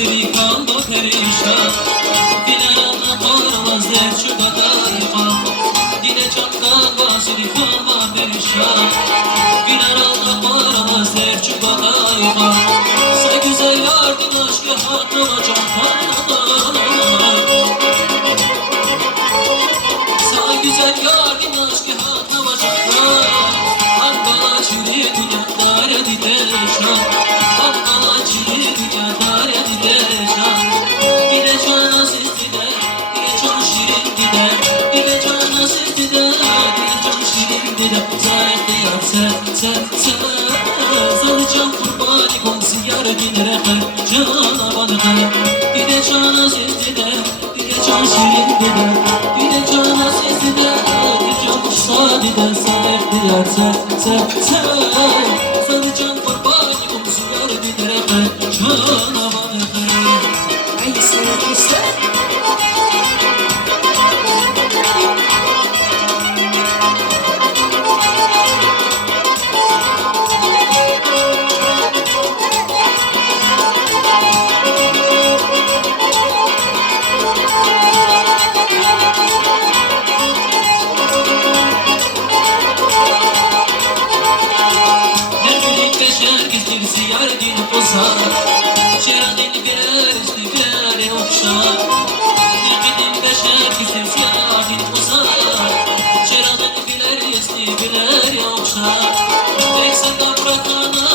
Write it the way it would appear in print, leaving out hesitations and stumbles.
basiri kaldı perişan. Dilerine parmaz der çubadayma. Dile çaptan basiri kaldı perişan. Dilerine parmaz der çubadayma. Sen güzel yardın aşkı hatırla canlarına. Sen güzel yardın aşkı hatırla canlarına. Ankara çürü dünyada rediteşan. Ankara çürü dünyada rediteşan. Dile cana sesine, dile can şirin gider. Dile cana sesine, dile can şirin gider. Zahide yar sen. Salıcan kurbani komsi yar dinere kır. Cana bana kır. Dile cana sesine, dile can şirin gider. Dile cana sesine, dile can kuşsa gider. Zahide yar sen. Salıcan kurbani komsi yar dinere kır. Cana bana kır. Ay sen. Herkes yardını bozar. Şeradini birer işte birer okşar. Herkesin herkes yardını bozar. Şeradini birer işte birer okşar. Tek sen de bırakana